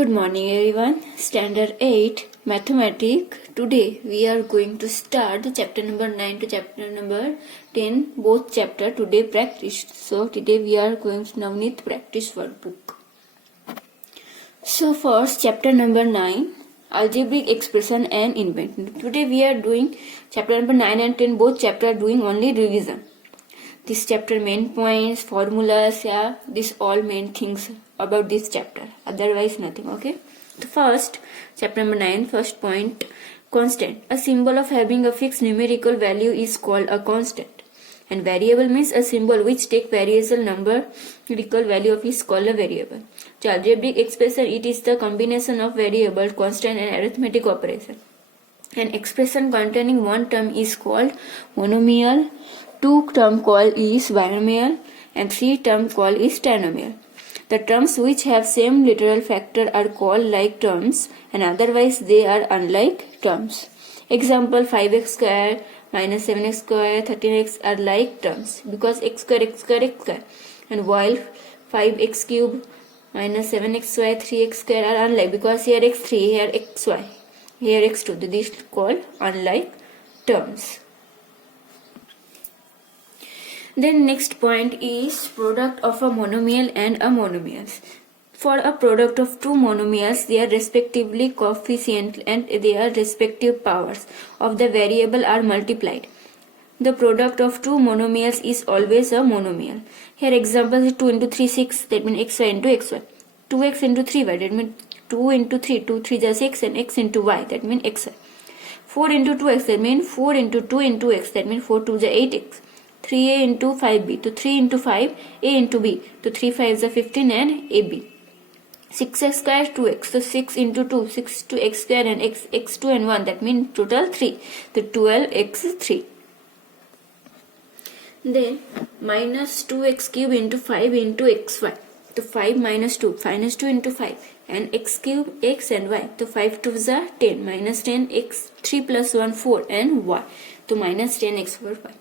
Good morning everyone. Standard 8 Mathematics. Today we are going to start chapter number 9 to chapter number 10. Both chapter today practiced. So today we are going to Navneet practice workbook. So first chapter number 9 Algebraic expression and invention. Today we are doing chapter number 9 and 10. Both chapter are doing only revision. This chapter main points, formulas, yeah, this all main things about this chapter. Otherwise nothing, okay? The first, chapter number 9, first point, constant. A symbol of having a fixed numerical value is called a constant. And variable means a symbol which take variable numerical value of is called a variable. So algebraic expression, it is the combination of variable, constant and arithmetic operation. An expression containing one term is called monomial, two term call is binomial, and three term call is trinomial. The terms which have same literal factor are called like terms, and otherwise they are unlike terms. Example 5x square minus 7x square 13x are like terms because x square x square x square, and while 5x cube minus 7xy 3x square are unlike because here x3, here xy, here x2. These are called unlike terms. Then next point is product of a monomial and a monomials. For a product of two monomials, their respectively coefficient and their respective powers of the variable are multiplied. The product of two monomials is always a monomial. Here example is 2 into 3 6, that means xy into xy. 2x into 3y, that means 2 into 3, 2 3 is 6, and x into y, that means xy. 4 into 2x, that means 4 into 2 into x, that means 4 2 is 8x. 3a into 5b, to 3 into 5, a into b, to 3 5 is 15 and ab. 6x square 2x, so 6 into 2, 6 to x square and x, x2 and 1, that means total 3, the 12x3. Then minus 2x cube into 5 into xy, to 5 minus 2 into 5, and x cube x and y, to 5 2 is 10, minus 10 x 3 plus 1 4 and y, to minus 10x over 5.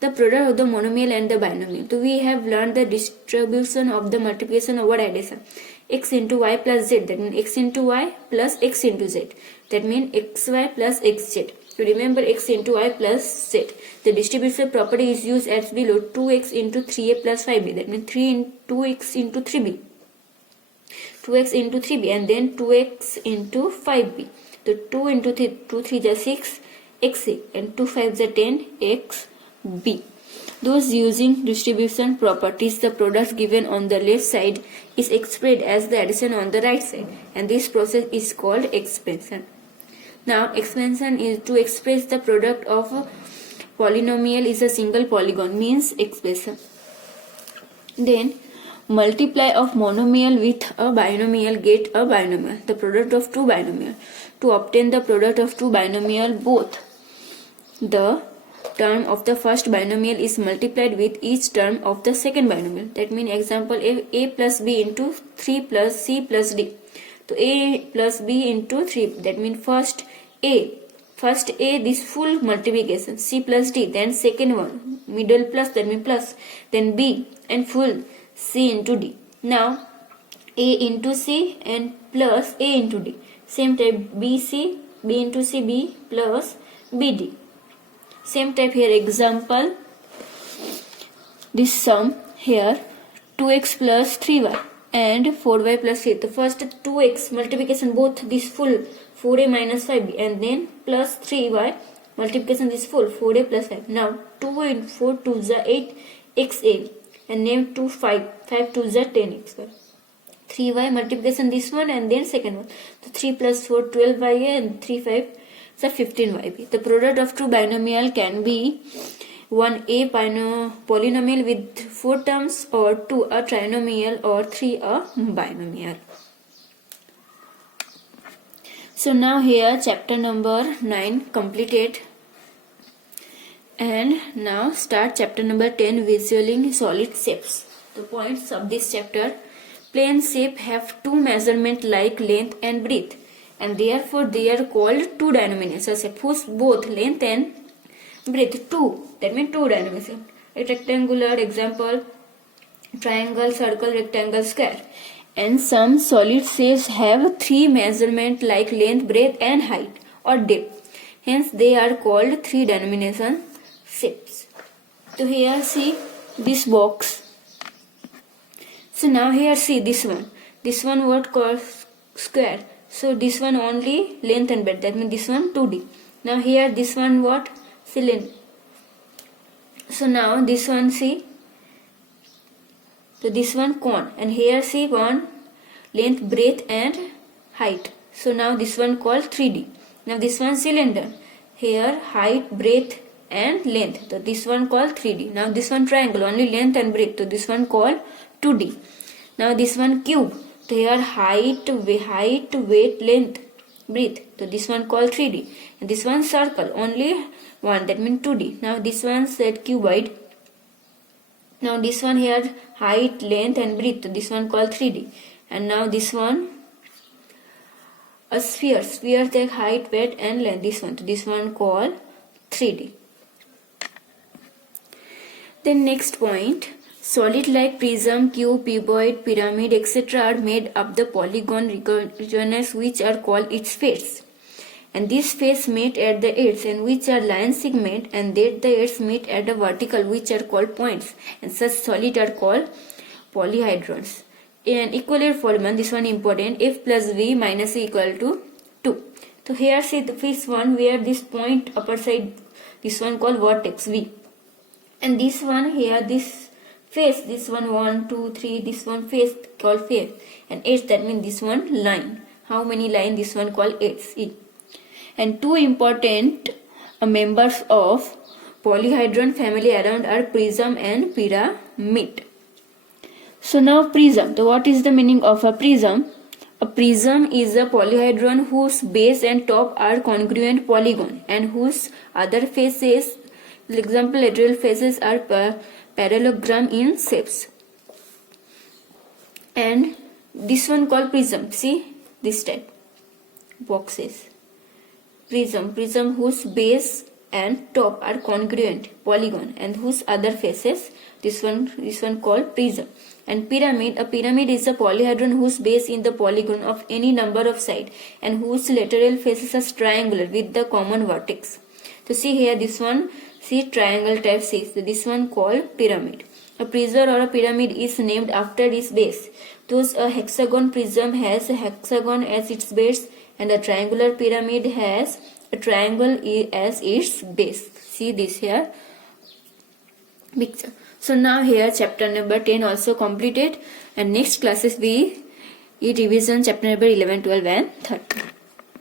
The product of the monomial and the binomial. So we have learned the distribution of the multiplication over addition. X into y plus z, that means x into y plus x into z, that means xy plus xz. So remember x into y plus z. The distribution property is used as below: 2x into 3a plus 5b, that means 2x into 3b, 2x into 3b, and then 2x into 5b. So 2 into 3, 2 3 is 6 xa, and 2 5 is 10 x b. Those using distribution properties, the product given on the left side is expressed as the addition on the right side, and this process is called expansion. Now expansion is to express the product of a polynomial is a single polygon, means expression. Then multiply of monomial with a binomial, get a binomial, the product of two binomial. To obtain the product of two binomial, both the term of the first binomial is multiplied with each term of the second binomial. That means example a plus b into 3 plus c plus d. So a plus b into 3, that means first a this full multiplication, c plus d, then second one middle plus, that means plus, then b and full c into d. Now a into c and plus a into d. Same type b into c, b plus bd. Same type here example, this sum here 2x plus 3y and 4y plus 8. The first 2x multiplication both this full 4a minus 5b, and then plus 3y multiplication this full 4a plus 5. Now 2 and 4 2 is 8 xa, and name 2 5 5 2 is 10 x. 3y multiplication this one and then second one. So 3 plus 4 12y and 3 5 is 15yb. The product of two binomial can be 1a polynomial with 4 terms, or 2 a trinomial, or 3 a binomial. So now here chapter number 9 completed, and now start chapter number 10, visualizing solid shapes. The points of this chapter: plane shape have two measurement like length and breadth, and therefore they are called two dimensions whose both length and breadth 2, that means two dimensions. A rectangular example: triangle, circle, rectangle, square. And some solid shapes have three measurements like length, breadth and height or depth. Hence they are called three dimensional shapes. So here see this box. So now here see this one. This one what called square. So this one only length and breadth. That means this one 2D. Now here this one what? Cylinder. So now this one see. So this one cone, and here see one length, breadth and height. So now this one called 3D. Now this one cylinder. Here height, breadth and length. So this one called 3D. Now this one triangle, only length and breadth. So this one called 2D. Now this one cube. So here height, weight, length, breadth. So this one called 3D. And this one circle, only one. That means 2D. Now this one said cuboid. Now this one here height, length and breadth. This one called 3D. And now this one a sphere. Sphere take height, weight and length. This one called 3D. Then next point. Solid like prism, cube, cuboid, pyramid, etc. are made up the polygon regions which are called its face. And these face meet at the edges and which are line segment, and that the edges meet at the vertical which are called points, and such solid are called polyhedrons. And equivalent formula, this one important, f plus v minus e equal to 2. So here see the first one where this point upper side, this one called vertex v, and this one here this face, this one 1 2 3, this one face called face, and edge, that means this one line. How many line? This one called edge e. And two important members of polyhedron family around are prism and pyramid. So now prism. So what is the meaning of a prism? A prism is a polyhedron whose base and top are congruent polygon and whose other faces, for example lateral faces, are parallelogram in shapes. And this one called prism. See this type boxes. Prism whose base and top are congruent polygon and whose other faces, this one called prism. And pyramid, a pyramid is a polyhedron whose base in the polygon of any number of sides and whose lateral faces are triangular with the common vertex. So see here this one, see triangle type 6. So this one called pyramid. A prism or a pyramid is named after its base. Thus a hexagon prism has a hexagon as its base, and a triangular pyramid has a triangle as its base. See this here picture. So now here chapter number 10 also completed, and next classes we revision chapter number 11, 12 and 13.